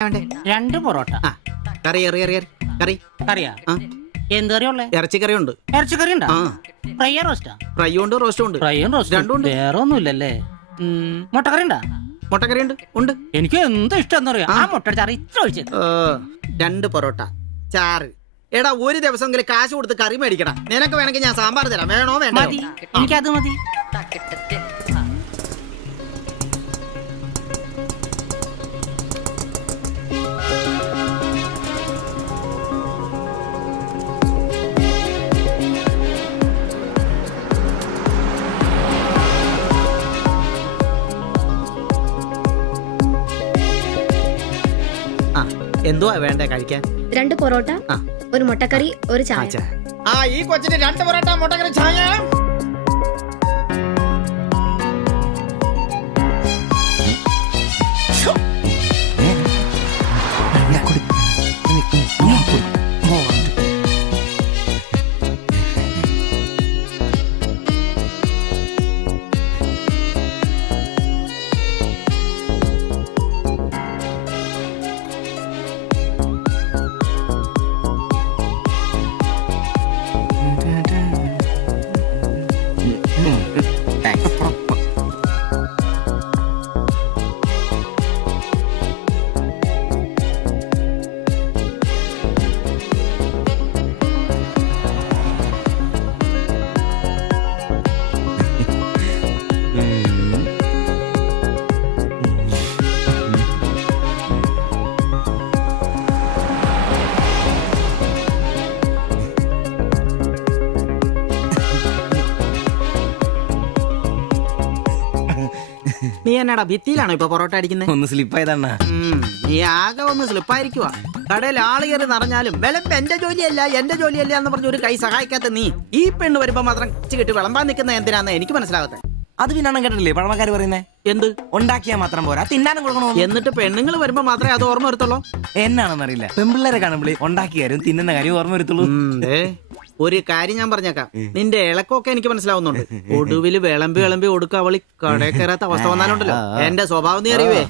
രണ്ട് പൊറോട്ട. കറി കറി കറിയാ? എന്ത് കറിയുള്ളേ? ഇറച്ചിക്കറി ഉണ്ട്. ഇറച്ചിക്കറി ഉണ്ടോ? ഫ്രൈയാ റോസ്റ്റാ? ഫ്രൈ ഉണ്ട്, റോസ്റ്റും ഉണ്ട്. ഫ്രൈയും റോസ്റ്റും രണ്ടും ഉണ്ട്. വേറെ ഒന്നുമില്ലല്ലേ? മുട്ടക്കറി ഉണ്ടാ? മുട്ടക്കറി ഉണ്ട്. എനിക്ക് എന്ത് ഇഷ്ടം അറിയാം. ആ മുട്ട ചാറ് ഇത്ര ഒഴിച്ചത്. 2 പൊറോട്ട, ചാറ്. എടാ, ഒരു ദിവസമെങ്കിലും കാശ് കൊടുത്ത് കറി മേടിക്കടാ. നിനക്ക് വേണമെങ്കിൽ ഞാൻ സാമ്പാർ തരാം. വേണോ? വേണ്ട. മതി, എനിക്കത് മതി. എന്തുവാ വേണ്ടേ കഴിക്കാൻ? 2 പൊറോട്ട, ഒരു മുട്ടക്കറി, ഒരു ചായ. ഈ കൊച്ചിന് 2 പൊറോട്ട, മുട്ടക്കറി, ചായ. നീ എന്നാടാ ഭിത്തിയിലാണോ ഇപ്പൊ പൊറോട്ട അടിക്കുന്നത്? ഒന്ന് സ്ലിപ്പായതാണ്. നീ ആകെ ഒന്ന് സ്ലിപ്പായിരിക്കുവാ. കടയിൽ ആള് കയറി നിറഞ്ഞാലും വിളമ്പ് എന്റെ ജോലിയല്ല എന്ന് പറഞ്ഞ ഒരു കൈ സഹായിക്കാത്ത നീ ഈ പെണ്ണ് വരുമ്പോ മാത്രം കിട്ടി വിളമ്പാൻ നിൽക്കുന്ന എന്തിനാന്ന് എനിക്ക് മനസ്സിലാകത്തെ. അത് പിന്നാണ് കേട്ടില്ലേ പഴമക്കാര് പറയുന്നേ? എന്ത്? ഉണ്ടാക്കിയാ മാത്രം പോരാ, തിന്നാനും കൊടുക്കണോ. എന്നിട്ട് പെണ്ണുങ്ങൾ വരുമ്പോ മാത്രമേ അത് ഓർമ്മ വരുത്തുള്ളൂ. എന്നാണെന്നറിയില്ല, പെൺപിള്ളേരെ കാണുമ്പോൾ ഉണ്ടാക്കിയ കാര്യം തിന്നുന്ന കാര്യം ഓർമ്മ വരുത്തുള്ളൂ. ഒരു കാര്യം ഞാൻ പറഞ്ഞേക്കാം, നിന്റെ ഇളക്കൊക്കെ എനിക്ക് മനസ്സിലാവുന്നുണ്ട്. ഒടുവില് വിളമ്പി കൊടുക്ക അവളി കടയിൽ കയറാത്ത അവസ്ഥ വന്നാലുണ്ടല്ലോ എന്റെ സ്വഭാവം നീ അറിയുവേ.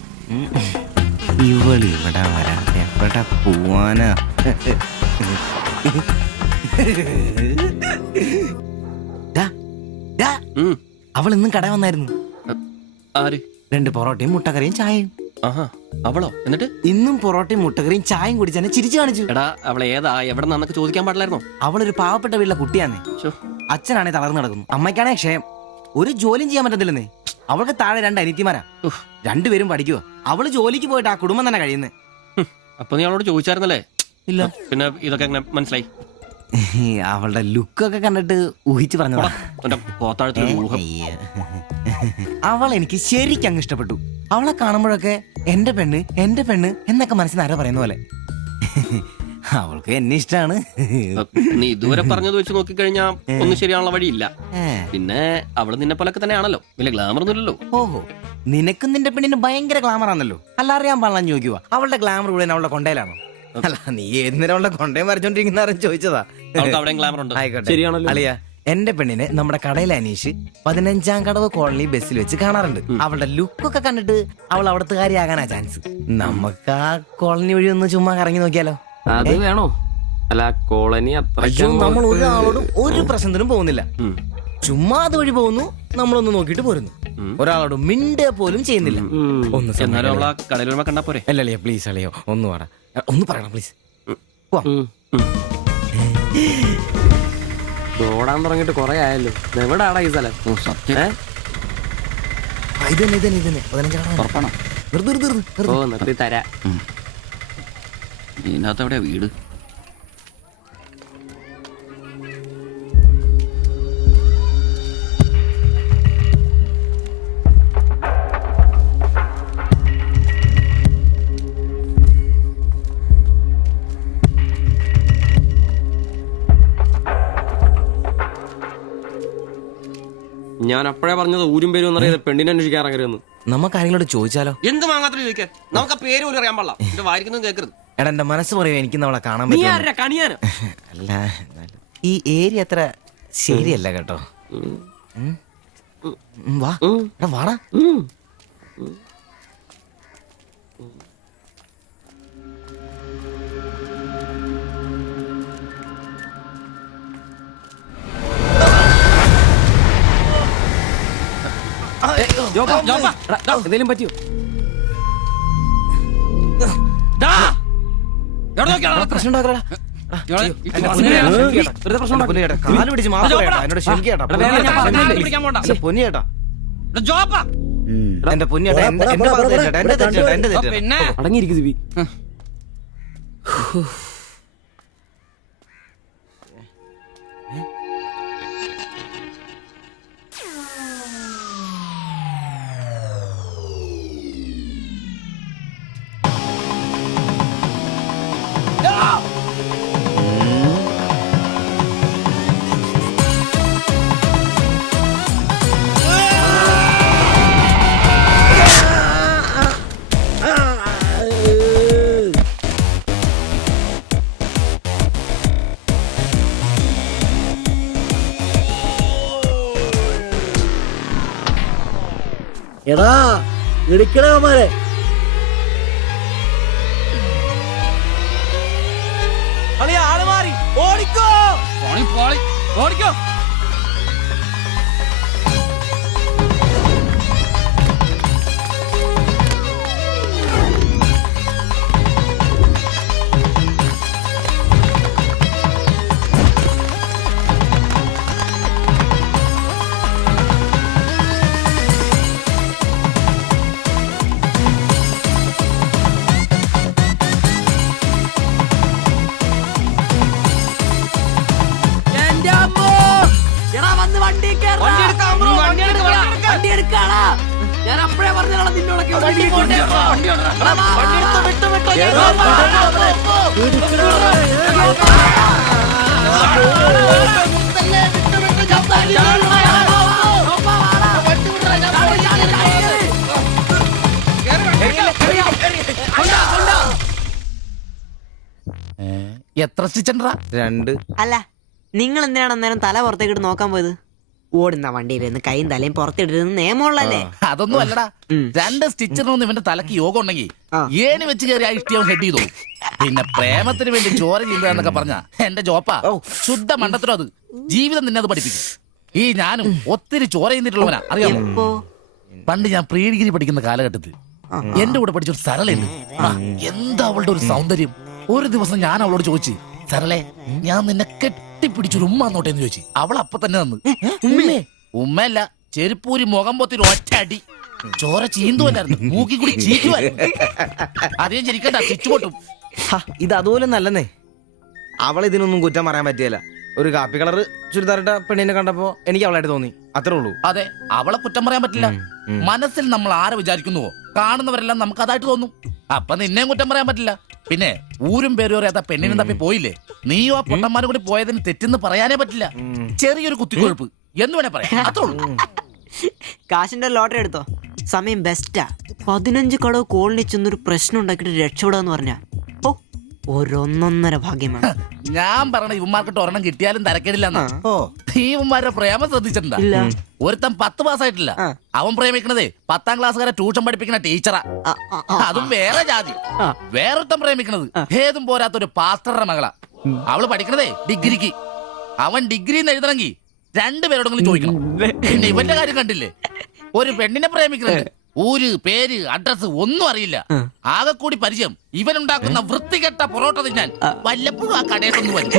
ഇവളി ഇവിടെ എവിടെ പോവാനാ? അവൾ ഇന്നും കട വന്നായിരുന്നു. 2 പൊറോട്ടയും മുട്ടക്കറിയും ചായയും. അവളോ? എന്നിട്ട് ഇന്നും പൊറോട്ടയും മുട്ടക്കറിയും ചായയും കുടിച്ചാൽ ചിരിച്ചു കാണിച്ചു. എടാ, അവളെ ഏതാ എവിടെ നിന്നൊക്കെ ചോദിക്കാൻ പാടില്ലായിരുന്നോ? അവളൊരു പാവപ്പെട്ട വീട്ടിലെ കുട്ടിയാന്നേ. അച്ഛനാണെ തളർന്നു കിടക്കുന്നു, അമ്മയ്ക്കാണെ ക്ഷയം. ഒരു ജോലിയും ചെയ്യാൻ പറ്റത്തില്ലെന്നേ. അവൾക്ക് താഴെ 2 അനിയത്തിമാരാ. 2 പേരും പഠിക്കുക. അവള് ജോലിക്ക് പോയിട്ട് ആ കുടുംബം തന്നെ കഴിയുന്നേ. അപ്പൊ നീ അവളോട് ചോദിച്ചായിരുന്നല്ലേ? ഇല്ല. പിന്നെ ഇതൊക്കെ എങ്ങനെ മനസ്സിലായി? അവളുടെ ലുക്കൊക്കെ കണ്ടിട്ട് ഊഹിച്ചു പറഞ്ഞതാ. അവൾ എനിക്ക് ശരിക്കും അങ്ങ് ഇഷ്ടപ്പെട്ടു. അവളെ കാണുമ്പോഴൊക്കെ എന്റെ പെണ്ണ് എന്നൊക്കെ മനസ്സിൽ ആരോ പറയുന്ന പോലെ. അവൾക്ക് എന്നെ ഇഷ്ടാണ്. നീ ഇതുവരെ പറഞ്ഞത് വെച്ച് നോക്കിക്കഴിഞ്ഞാ ഒന്നും ശരിയാണുള്ള വഴിയില്ല. പിന്നെ അവള് നിന്നെ പോലൊക്കെ തന്നെയാണല്ലോ, വലിയ ഗ്ലാമർ ഒന്നുമില്ലല്ലോ. ഓഹോ, നിനക്കും നിന്റെ പെണ്ണിന് ഭയങ്കര ഗ്ലാമർ ആണല്ലോ. അല്ല, അറിയാൻ പാടില്ല ചോദിക്കുക. അവളുടെ ഗ്ലാമർ കൂടെ അവളുടെ കൊണ്ടയിലാണോ? അല്ല, നീ ഏതിനേരം അവളുടെ കൊണ്ടയും വരച്ചോണ്ടിരിക്കുന്ന ചോദിച്ചതാ. അളിയ, എന്റെ പെണ്ണിനെ നമ്മുടെ കടയിലെ അനീഷ് 15-ാം കടവ് കോളനി ബസ്സിൽ വെച്ച് കാണാറുണ്ട്. അവളുടെ ലുക്കൊക്കെ കണ്ടിട്ട് അവൾ അവിടുത്തെ കാര്യമാകാനാ ചാൻസ്. നമുക്ക് ആ കോളനി വഴി ഒന്ന് ചുമ്മാ കറങ്ങി നോക്കിയാലോ? അത് വേണോ? അല്ല, കോളനി നമ്മൾ ഒരാളോടും ഒരു പ്രശ്നത്തിനും പോകുന്നില്ല. ചുമ്മാ അത് വഴി പോകുന്നു, നമ്മളൊന്ന് നോക്കിട്ട് പോരുന്നു. ഒരാളോട് മിണ്ടേ പോലും ചെയ്യുന്നില്ല. അല്ലളിയ, പ്ലീസ് അളിയോ, ഒന്ന് പറയണം പ്ലീസ്. ഓടാൻ തുടങ്ങിട്ട് കൊറേ ആയല്ലോ. എവിടാടാ ഈ സ്ഥലം? നിർത്തി തരാ. ഇതിനകത്ത് എവിടെയാ വീട്? ഞാൻ അപ്പോഴേ പറഞ്ഞത് ഊരും പേരും എന്നറിയാതെ പെണ്ണിനെ അന്വേഷിക്കാൻ ഇറങ്ങരുതെന്ന്. നമുക്ക് ആരെങ്കിലും ചോദിച്ചാലോ? എന്ത് മാങ്ങാത്ര ചോദിക്കാൻ? നമുക്ക് ആ പേര് പോലും അറിയാൻ പാടില്ല. എന്റെ വായിരിക്കുന്നു കേൾക്കരുത്. എടാ, എന്റെ മനസ്സ് പറയുക, എനിക്ക് നമ്മളെ കാണാൻ പറ്റും. അല്ല, ഈ ഏരിയ അത്ര ശരിയല്ല കേട്ടോ. വാ, വാടാ. എന്തേലും പറ്റിയോ? പ്രശ്നം ഉണ്ടാക്കലടാ. വെറുതെ പ്രശ്നം ഉണ്ടാക്കല്ലേ? കാല് പിടിച്ച് മാപ്പ് പറയടാ. എന്നോട് ക്ഷമിക്കേട്ടാ. പൊന്നിയേട്ടാ, എന്റെ പൊന്നിയേട്ടാ, എന്റെ ഭാഗത്ത് തെറ്റേട്ടാ, എന്റെ തെറ്റേട്ടാ, എന്റെ തെറ്റേട്ടാ. പിന്നെ അടങ്ങിയിരിക്കും സിബി. എടാ ഇടിക്കണമാരെ ആള് മാറി ഓടിക്കോ. ഓടിക്കോ. ഞാൻ അപ്പഴേ പറഞ്ഞാണ് നിന്നോടൊക്കെ എത്ര സ്റ്റിച്ചണ്ടാ? 2. അല്ല നിങ്ങൾ എന്തിനാണ് അന്നേരം തല പുറത്തേക്കിട്ട് നോക്കാൻ പോയത്? ഓടുന്ന വണ്ടിയിലിരുന്ന് കൈയും തലയും പുറത്തിട്ടിരുന്ന് നിയമമുള്ളല്ലേ? അതൊന്നും അല്ലടാ. 2 സ്റ്റിച്ചറിനൊന്നും ഇവന്റെ തലക്ക് യോഗം ഉണ്ടെങ്കിൽ ആ. ഏണി വെച്ച് കയറി ആ ഇഷ്ടിയം ഹെഡ് ചെയ്തു. പിന്നെ പ്രേമത്തിന് വേണ്ടി ചോര ചെയ്യുന്നതെന്നൊക്കെ പറഞ്ഞ എന്റെ ജോപ്പാ ശുദ്ധ മണ്ടത്തരം. അത് ജീവിതം നിന്നെ അത് പഠിപ്പിക്കും. ഈ ഞാനും ഒത്തിരി ചോര ചെയ്യുന്നിട്ടുള്ളവനാ, അറിയാമോ? ഇപ്പോ പണ്ട് ഞാൻ പ്രീ ഡിഗ്രി പഠിക്കുന്ന കാലഘട്ടത്തിൽ എന്റെ കൂടെ പഠിച്ചൊരു സരളുണ്ട്. എന്താ അവളുടെ ഒരു സൗന്ദര്യം! ഒരു ദിവസം ഞാൻ അവളോട് ചോദിച്ചു, സരളെ ഞാൻ നിന്നെ കെട്ടിപ്പിടിച്ചൊരു ഉമ്മ എന്നോട്ടെ എന്ന് ചോദിച്ചു. അവൾ അപ്പൊ തന്നെ തന്നു. ഉമ്മയല്ല, ചെരുപ്പൂരി മുഖം പൊത്തിരി ഒറ്റ അടി. ചോര ചീന്തുവല്ലായിരുന്നു, മൂക്കി കൂടി ചീറ്റുമായിരുന്നു. അധികം ചിരിക്കണ്ട, ചുറ്റുപൊട്ടും. ഇത് അതുപോലെ നല്ലെന്നേ. അവൾ ഇതിനൊന്നും കുറ്റം പറയാൻ പറ്റിയല്ല. ഒരു കാപ്പി കളർ ചുരിദാറിട്ട പെണ്ണിനെ കണ്ടപ്പോ എനിക്ക് അവളായിട്ട് തോന്നി, അത്രേ ഉള്ളൂ. അതെ, അവളെ കുറ്റം പറയാൻ പറ്റില്ല. മനസ്സിൽ നമ്മൾ ആരെ വിചാരിക്കുന്നുവോ കാണുന്നവരെല്ലാം നമുക്ക് അതായിട്ട് തോന്നും. അപ്പൊ നിന്നെയും കുറ്റം പറയാൻ പറ്റില്ല. പിന്നെ ഊരും പേരും അറിയാത്ത പെണ്ണിനും തപ്പി പോയില്ലേ, നീയോ ആ പൊട്ടന്മാരും കൂടി പോയതിന് തെറ്റെന്ന് പറയാനേ പറ്റില്ല. ചെറിയൊരു കുത്തിക്കൊഴുപ്പ് എന്ന് വേണേ പറയാം, അത്രേ ഉള്ളൂ. കാശിന്റെ ലോട്ടറി എടുത്തോ, സമയം ബെസ്റ്റാ. 15 കടവ് കോളിൽ ചെന്നൊരു പ്രശ്നം ഉണ്ടാക്കിയിട്ട് രക്ഷപ്പെടാന്ന് പറഞ്ഞ ഓ ഒരൊന്നൊന്നര ഭാഗ്യമാണ്. ഞാൻ പറഞ്ഞ ഇവന്മാർക്കിട്ട് ഒരെണ്ണം കിട്ടിയാലും തരക്കേടില്ലെന്നാ. ഓ, ഇവന്മാരുടെ പ്രേമം ശ്രദ്ധിച്ചിട്ടുണ്ടാ? ഇല്ല. ഒരുത്തൻ 10 പാസ്സായിട്ടില്ല. അവൻ പ്രേമിക്കണതേ 10ാം ക്ലാസ്സുകാരെ ട്യൂഷൻ പഠിപ്പിക്കുന്ന ടീച്ചറാ. അതും വേറെ ജാതി. വേറൊരുത്തൻ പ്രേമിക്കണത് ഏതും പോരാത്ത ഒരു പാസ്റ്ററുടെ മകളാ. അവള് പഠിക്കണതേ ഡിഗ്രിക്ക്. അവൻ ഡിഗ്രി എഴുതണമെങ്കിൽ 2 പേരോടെങ്കിലും ചോദിക്കണം. പിന്നെ ഇവന്റെ കാര്യം കണ്ടില്ലേ, ഒരു പെണ്ണിനെ പ്രേമിക്കുന്നത് ഊര് പേര് അഡ്രസ് ഒന്നും അറിയില്ല. ആകെ കൂടി പരിചയം ഇവനുണ്ടാക്കുന്ന വൃത്തികെട്ട പൊറോട്ട തിന്നാൻ വല്ലപ്പോഴും ആ കടയിലൊന്നും വരും.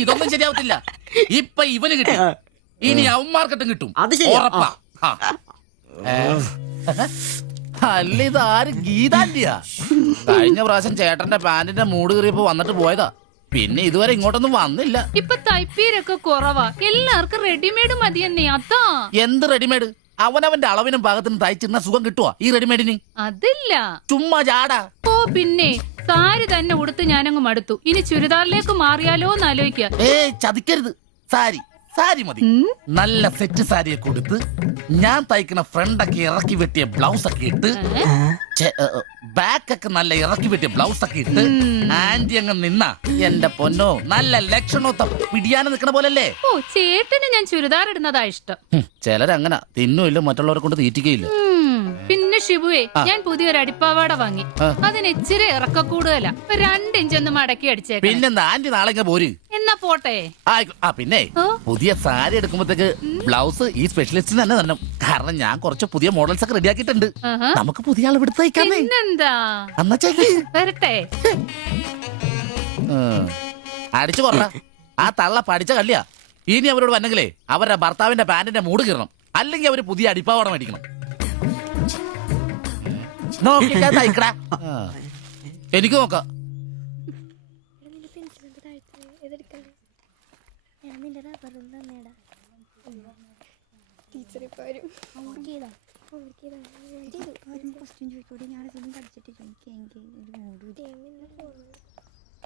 ഇതൊന്നും ശരിയാവത്തില്ല. ഇപ്പൊ ഇവന് കിട്ടി, ഇനി അവന്മാർക്കിട്ടും കിട്ടും. അത് ശരിയാ. ഉറപ്പാ. അല്ല ഇതാര് ഗീതാന്റിയാ? കഴിഞ്ഞ പ്രാവശ്യം ചേട്ടന്റെ പാന്റിന്റെ മൂട് കയറിയപ്പോ വന്നിട്ട് പോയതാ. പിന്നെ ഇതുവരെ ഇങ്ങോട്ടൊന്നും വന്നില്ല. ഇപ്പൊ തയ്പ്പീരൊക്കെ കുറവാ, എല്ലാവർക്കും റെഡിമെയ്ഡ് മതിയെന്നേ. അതാ. എന്ത് റെഡിമെയ്ഡ്? അവനവന്റെ അളവിനും പാകത്തിനും തയ്ച്ചിരുന്ന സുഖം കിട്ടുവാ ഈ റെഡിമെയ്ഡിന്? അതില്ല. ചുമ്മാ ജാടാ. ഓ പിന്നെ സാരി തന്നെ ഉടുത്ത് ഞാനങ്ങ് മടുത്തു. ഇനി ചുരിദാറിലേക്ക് മാറിയാലോ എന്ന് ആലോചിക്കുക. ചതിക്കരുത്. സാരി സാരി മതി. നല്ല സെറ്റ് സാരിയൊക്കെ കൊടുത്ത് ഞാൻ തയ്ക്കുന്ന ഫ്രണ്ടൊക്കെ ഇറക്കി വെട്ടിയ ബ്ലൗസ് ഒക്കെ ഇട്ട്, ബാക്കൊക്കെ നല്ല ഇറക്കി വെട്ടിയ ബ്ലൗസ് ഒക്കെ ഇട്ട് ആന്റി അങ്ങ് നിന്ന എന്റെ പൊന്നോ നല്ല ലക്ഷണമൊത്ത പിടിയാനും നിക്കണ പോലല്ലേ. ഓ ചേട്ടന് ഞാൻ ചുരിദാർ ഇടുന്നതാ ഇഷ്ടം. ചിലരങ്ങനെ തിന്നുമില്ല, മറ്റുള്ളവരെ കൊണ്ട് തീറ്റിക്കയില്ല. പിന്നെ ഷിബുവേ ഞാൻ പുതിയൊരു അടിപ്പാവാട വാങ്ങി. അതിന് ഇച്ചിരി ഇറക്ക കൂടുതലാ. 2 ഇഞ്ച് ഒന്ന് മടക്കി അടിച്ചേക്കാം. പിന്നെന്താ ആന്റി നാളെ പോര്. എന്നാ പോട്ടെ. പിന്നെ പുതിയ സാരി എടുക്കുമ്പോഴത്തേക്ക് ബ്ലൗസ് ഈ സ്പെഷ്യലിസ്റ്റിന് തന്നെ തന്നെ. കാരണം ഞാൻ കുറച്ച് പുതിയ മോഡൽസ് ഒക്കെ റെഡിയാക്കിയിട്ടുണ്ട്. നമുക്ക് പുതിയ ആൾ എടുത്ത് തയ്ക്കാമേ. പിന്നെന്താ എന്നാ ചേച്ചി വരട്ടെ. അടിച്ചു കൊറ. ആ തള്ള പഠിച്ച കല്യാ. ഇനി അവരോട് വന്നെങ്കിലേ അവരുടെ ഭർത്താവിന്റെ പാന്റിന്റെ മൂട് കീറണം. അല്ലെങ്കിൽ അവര് പുതിയ അടിപ്പാവാട മേടിക്കണം. നോക്കിക്കാ തയ്ക്കടാ. എനിക്ക് നോക്കാം.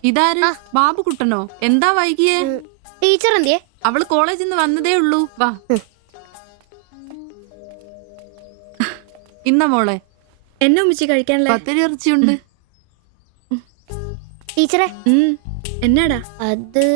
ഇതാര്? ബാബുക്കുട്ടനോ? എന്താ വൈകിയേ? ടീച്ചർ എന്തിയെ? അവള് കോളേജിൽ നിന്ന് വന്നതേ ഉള്ളൂ. വാ ഇന്ന മോളെ എന്നെ ഉമ്മിച്ച് കഴിക്കാനുള്ള പത്തിരി ഇറച്ചിയുണ്ട്. ടീച്ചറെ എന്നാടാ അത്?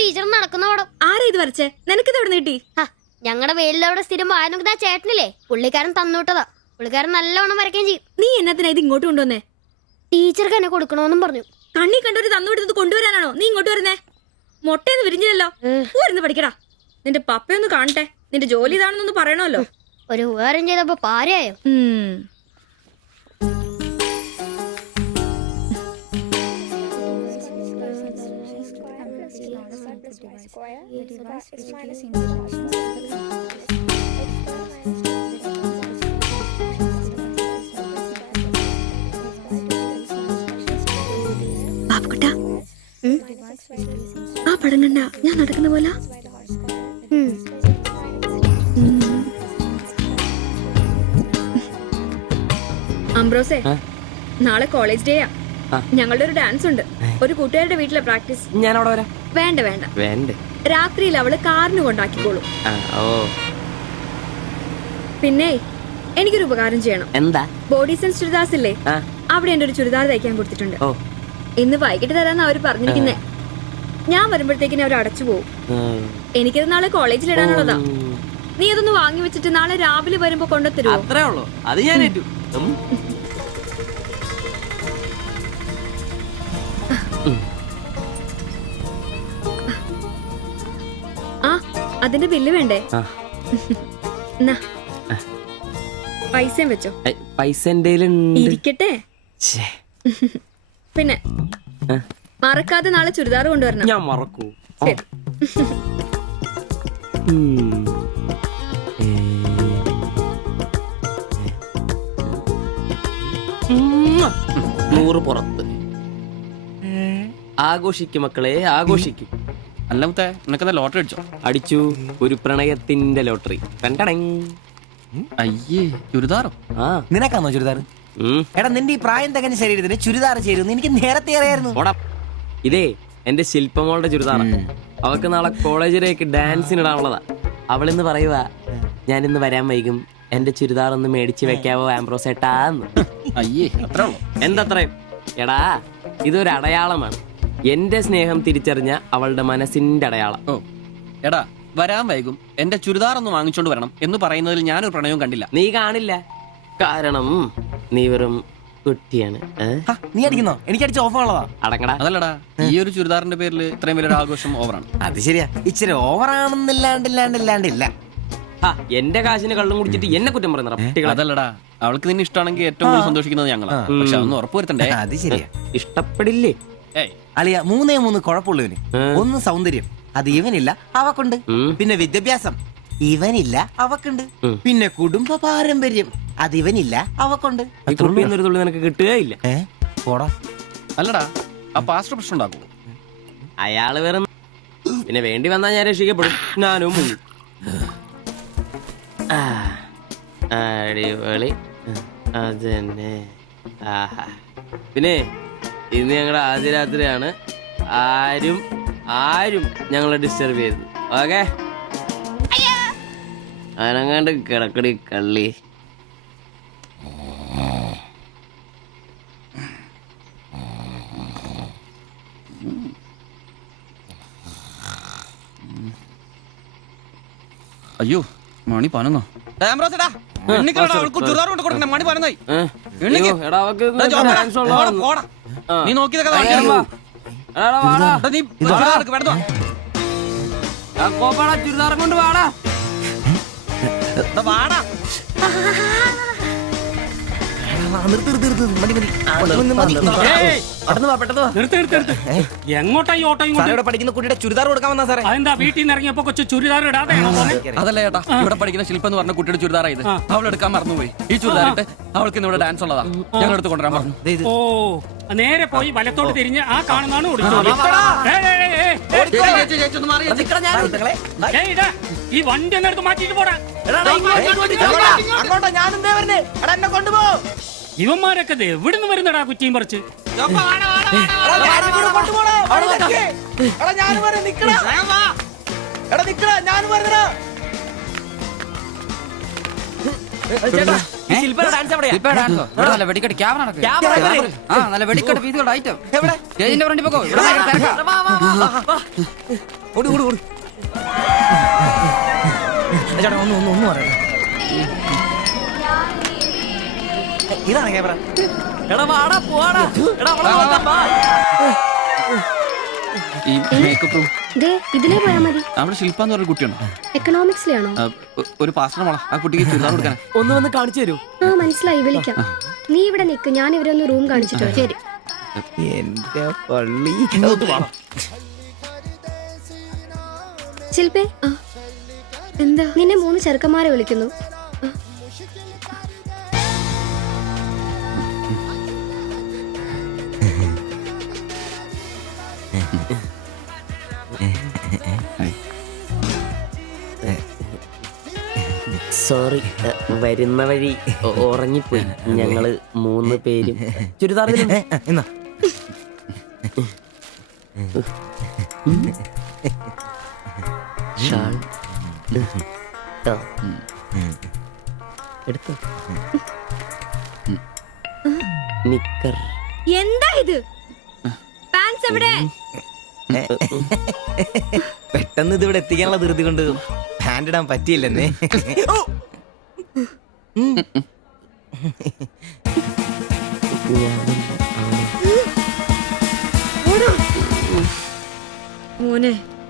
ടീച്ചർ നടക്കുന്ന പടം. ആരാ ഇത് വരച്ചേ? നിനക്കിത് എവിടെ നീട്ടി? ഞങ്ങളുടെ വെയിലവിടെ സ്ഥിരം വായനക്ക് ആ ചേട്ടനില്ലേ, പുള്ളിക്കാരൻ തന്നുവിട്ടതാ. പുള്ളിക്കാരൻ നല്ലോണം വരയ്ക്കുകയും ചെയ്യും. നീ എന്നത്തിനാ ഇത് ഇങ്ങോട്ട് കൊണ്ടുവന്നേ? ടീച്ചർക്ക് എന്നെ കൊടുക്കണോന്നും പറഞ്ഞു. കണ്ണി കണ്ടൊരു തന്നുവിടുന്നത് കൊണ്ടുവരാനാണോ നീ ഇങ്ങോട്ട് വരുന്നേ? മുട്ടയൊന്നും വിരിഞ്ഞില്ലല്ലോ. ഊരുന്ന് പഠിക്കടാ. നിന്റെ പപ്പയൊന്ന് കാണട്ടെ. നിന്റെ ജോലി ഇതാണെന്നൊന്ന് പറയണമല്ലോ. ഒരു ഉപകാരം ചെയ്തപ്പോ പാരയായോ? ബാബുക്കുട്ടാ, ആ പടം കണ്ട ഞാൻ നടക്കുന്ന പോലെ? അംബ്രോസേ, നാളെ കോളേജ് ഡേയാ. ഞങ്ങളുടെ ഒരു ഡാൻസ് ഉണ്ട്. ഒരു കൂട്ടുകാരുടെ വീട്ടിലെ പ്രാക്ടീസ്. ഞാൻ അവിടെ വരാം. വേണ്ട വേണ്ട വേണ്ട. രാത്രിയിൽ അവള് കാറിന് കൊണ്ടാക്കിക്കോളും. പിന്നെ എനിക്കൊരു ഉപകാരം ചെയ്യണം. എന്താ? ബോഡി സെൻസ് ചുരിദാർസ് ഇല്ലേ, അവിടെ എന്റെ ഒരു ചുരിദാർ തയ്ക്കാൻ കൊടുത്തിട്ടുണ്ട്. ഇന്ന് വൈകിട്ട് തരാന്ന് അവര് പറഞ്ഞിരിക്കുന്നേ. ഞാൻ വരുമ്പോഴത്തേക്കിന് അവർ അടച്ചു പോകും. എനിക്കത് നാളെ കോളേജിൽ ഇടാനുള്ളതാ. നീ അതൊന്ന് വാങ്ങി വെച്ചിട്ട് നാളെ രാവിലെ വരുമ്പോ കൊണ്ടുത്തരുമോ? അത്രേ ഉള്ളൂ. അത് ഞാൻ ഏറ്റു. ആ, അതിന്റെ ബില്ല് വേണ്ടേ? പൈസയും വെച്ചോ. പൈസ ഇരിക്കട്ടെ. പിന്നെ മറക്കാതെ നാളെ ചുരിദാർ കൊണ്ടുവരണം. ഞാൻ മറക്കൂ. ശരി. 100 പുറത്ത്. ആഘോഷിക്കും മക്കളെ, ആഘോഷിക്കും. അല്ല മുത്തേ, നിനക്കെന്താ ലോട്ടറി അടിച്ചോ? അടിച്ചു. ഒരു പ്രണയത്തിന്റെ ലോട്ടറി. അയ്യേ, ചുരിദാറോ? നിനക്കാന്നോ ചുരിദാർ? എടാ, നിന്റെ ഈ പ്രായം തികഞ്ഞ ശരീരത്തിന് ചുരിദാർ ചേരുന്നു എനിക്ക് നേരത്തെ അറിയായിരുന്നു. ഇതേ എന്റെ ശില്പമോളുടെ ചുരിദാറ. അവൾക്ക് നാളെ കോളേജിലേക്ക് ഡാൻസിനിടാനുള്ളതാ. അവളിന്ന് പറയുക, ഞാനിന്ന് വരാൻ വൈകും, എന്റെ ചുരിദാർ ഒന്ന് മേടിച്ച് വെക്കാവോ ആംബ്രോസേട്ടാന്ന്. അയ്യേ, അത്രേ ഉള്ളൂ. എന്തത്രയും? എടാ, ഇതൊരു അടയാളമാണ്. എന്റെ സ്നേഹം തിരിച്ചറിഞ്ഞ അവളുടെ മനസ്സിന്റെ അടയാളം. ഓ എടാ, വരാൻ വൈകും, എന്റെ ചുരിദാർ ഒന്ന് വാങ്ങിച്ചോണ്ട് വരണം എന്ന് പറയുന്നതിൽ ഞാനൊരു പ്രണയവും കണ്ടില്ല. നീ കാണില്ല, കാരണം നീ വെറും കുട്ടിയാണ്. നീ അടിക്കുന്നോ? എനിക്ക് അടിച്ച ഓഫറുള്ളതാ. അടങ്ങടാ. അതല്ലടാ, ഈ ഒരു ചുരിദാറിന്റെ പേരിൽ ഇത്രയും വലിയൊരു ആഘോഷം ഓവറാണ്. അത് ശരിയാ, ഇച്ചിരി ഓവറാണെന്നില്ലാണ്ടില്ല. എന്റെ കാശിന് കള്ളും കുടിച്ചിട്ട് എന്നെ കുറ്റം പറയുന്ന. അതല്ലടാ, അവൾക്ക് നിന്നെ ഇഷ്ടമാണെങ്കിൽ ഏറ്റവും കൂടുതൽ സന്തോഷിക്കുന്നത് ഞങ്ങളാ. പക്ഷെ അതൊന്നും ഉറപ്പുവരുത്തണ്ടേ. അത് ശരിയാ. ഇഷ്ടപ്പെടില്ലേ? അളിയ 3 കുഴപ്പമുള്ളവന്. ഒന്ന് സൗന്ദര്യം, അത് ഇവനില്ല, അവക്കുണ്ട്. പിന്നെ വിദ്യാഭ്യാസം, ഇവനില്ല, അവക്കുണ്ട്. പിന്നെ കുടുംബ പാരമ്പര്യം, അത് ഇവനില്ല, അവക്കുണ്ട്. ഒരു തുള്ളി നിനക്ക് കിട്ടുകയില്ല. അല്ലടാ, ആ പാസ്റ്റർ പ്രശ്നം ഉണ്ടാക്കുമോ? അയാള് വേറെ. പിന്നെ വേണ്ടി വന്നാ ഞാൻ രക്ഷിക്കപ്പെടും. ഞാനും അടിപൊളി. അതന്നെ. പിന്നെ ഇന്ന് ഞങ്ങളുടെ ആദ്യ രാത്രിയാണ്. ആരും ആരും ഞങ്ങളെ ഡിസ്റ്റർബ് ചെയ്യരുത്. ഓക്കെ? അനങ്ങാണ്ട് കിടക്കടി കള്ളി. അയ്യോ മണി 11. അയ്യോ, എടാ, അവക്ക് chance ഉള്ളതാ. നീ നോക്കിയതൊക്കെ എടാ, വാടാ. ആ കോപ്പാടാ, ചുരിദാറും കൊണ്ട് വാടാ. എങ്ങോട്ടാ ഈ ഓട്ടോയും കൊണ്ട്? പഠിക്കുന്ന കുട്ടിയുടെ ചുരിദാർ കൊടുക്കാൻ വന്നാ സാറേ. അതെന്താ വീട്ടിൽ നിന്ന് ഇറങ്ങിയപ്പോ കൊച്ചു ചുരിദാർ ഇടാതെ അതല്ല ചേട്ടാ, ഇവിടെ പഠിക്കുന്ന ശില്പം എന്ന് പറഞ്ഞ കുട്ടിയുടെ ചുരിദാറാ ഇത്. അവൾ എടുക്കാൻ മറന്നുപോയി. ഈ ചുരിദാറിട്ട് അവൾക്ക് ഇന്ന് ഇവിടെ ഡാൻസ് ഉള്ളതാ. ഞങ്ങൾ എടുത്ത് കൊണ്ടുവരാൻ പറഞ്ഞു. ഓ നേരെ പോയി വലത്തോട്ട് തിരിഞ്ഞ് ആ കാണുന്നതാണ് ഈ വണ്ടി ഒന്ന് എടുത്ത് മാറ്റിട്ട് പോടാ. ഇവന്മാരൊക്കെ എവിടുന്ന് വരുന്നടാ കുറ്റിയും പറിച്ച്? നല്ല വെടിക്കെട്ട് ക്യാമറ നല്ല വെടിക്കെട്ട് പീസുകളുടെ ഐറ്റം സ്റ്റേജിന്റെ ഫ്രണ്ടിൽ പോകോ. ഒന്നും പറയാം. ഇതാണ് ക്യാമറ. എടാ വാടാ, പോവാടാ. എടാ, അവളെ നോക്കാൻ വാ. ഈ മേക്കപ്പ് റൂം ദേ ഇതിലേ പോയാ മതി. അവിടെ ശില്പ എന്ന് പറഞ്ഞ കുട്ടിയുണ്ടോ? എക്കണോമിക്സിലാണോ? ഒരു പാസ്റ്റർ മോളാ. ആ കുട്ടിക്ക് ചുരിദാർ കൊടുക്കാൻ. ഒന്ന് വന്ന് കാണിച്ചു തരൂ. ആ മനസ്സിലായി, വിളിക്കാം. നീ ഇവിടെ നിക്ക്, ഞാൻ ഇവരൊന്ന് റൂം കാണിച്ചിട്ടോ. ശരി. എന്റെ പള്ളി. ശില്പേ, എന്താ? നിന്നെ 3 ചെറുക്കന്മാരെ വിളിക്കുന്നു. സോറി, വരുന്ന വഴി ഉറങ്ങിപ്പോയി. ഞങ്ങള് 3 പേരും ചുരിദാർ എന്നാ ഷാൾ എടുത്തു. നിക്കർ. എന്താ ഇത്? പാൻസ് എവിടെ? പെട്ടെന്ന് ഇതിവിടെ എത്തിക്കാനുള്ള ധൃതി കൊണ്ട് ഹാൻഡ് ഇടാൻ പറ്റിയില്ലെന്നേ. മോനെ